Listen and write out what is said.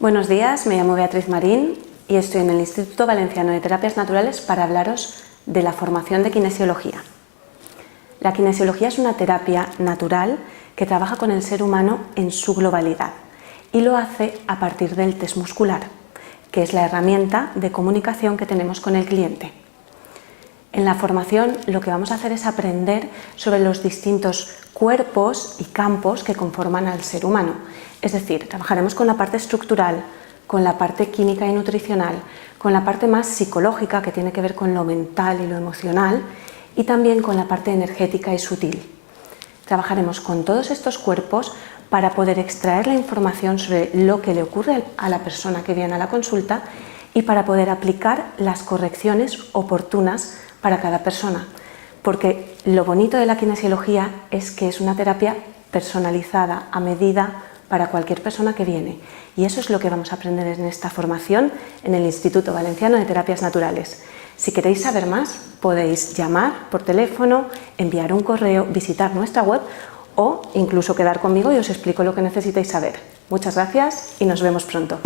Buenos días, me llamo Beatriz Marín y estoy en el Instituto Valenciano de Terapias Naturales para hablaros de la formación de kinesiología. La kinesiología es una terapia natural que trabaja con el ser humano en su globalidad y lo hace a partir del test muscular, que es la herramienta de comunicación que tenemos con el cliente. En la formación lo que vamos a hacer es aprender sobre los distintos cuerpos y campos que conforman al ser humano. Es decir, trabajaremos con la parte estructural, con la parte química y nutricional, con la parte más psicológica que tiene que ver con lo mental y lo emocional y también con la parte energética y sutil. Trabajaremos con todos estos cuerpos para poder extraer la información sobre lo que le ocurre a la persona que viene a la consulta y para poder aplicar las correcciones oportunas para cada persona, porque lo bonito de la kinesiología es que es una terapia personalizada, a medida para cualquier persona que viene, y eso es lo que vamos a aprender en esta formación en el Instituto Valenciano de Terapias Naturales. Si queréis saber más, podéis llamar por teléfono, enviar un correo, visitar nuestra web o incluso quedar conmigo y os explico lo que necesitéis saber. Muchas gracias y nos vemos pronto.